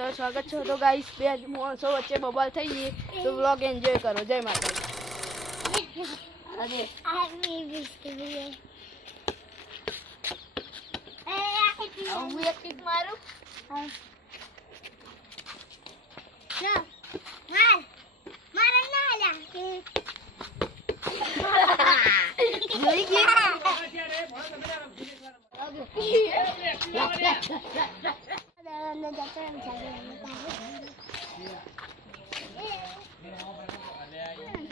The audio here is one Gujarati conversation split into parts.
તમારું સ્વાગત છે। તો ગાઈસ બે માણસો વચ્ચે બબાલ થઈ ગઈ તો વ્લોગ એન્જોય કરો। જય માતાજી। અરે હું એક કિક મારું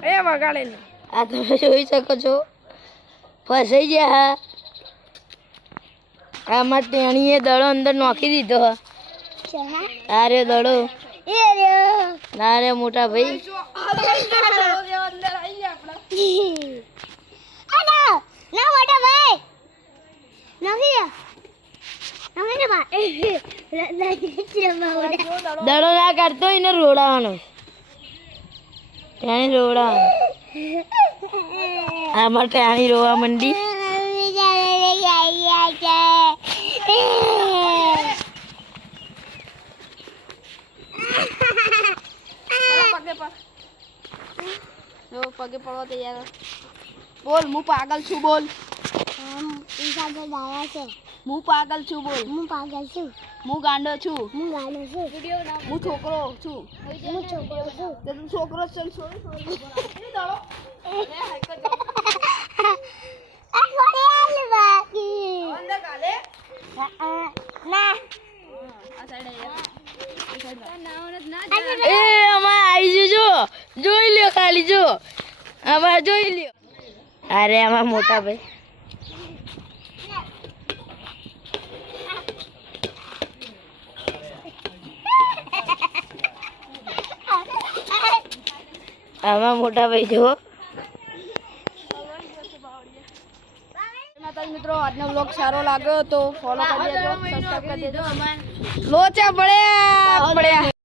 એ વગાડેલી આ તમે જોઈ શકો છો ફસાઈ ગયા। આમાં ટેણીએ દડો અંદર નાખી દીધો। અરે દડો ના રે મોટા ભાઈ દડો ના કાઢતો એને રોડાવાનો ટેણી રોડાવાનો આમાં ટેણી રોવા મંડી। પગે પડવા તૈયાર બોલ હું પાગલ છું બોલ હું પાગલ છું બોલ હું ગાંડો છું હું છોકરો છું તું છોકરો ચલ જોઈ લ્યો ખાલી જો આમાં જોઈ લ્યો। અરે આમાં મોટા ભાઈ આમાં મોટા ભાઈ જો મિત્રો આજનો વ્લોગ સારો લાગ્યો તો ફોલો કરી દેજો સબસ્ક્રાઇબ કરી દેજો। લોચા પડ્યા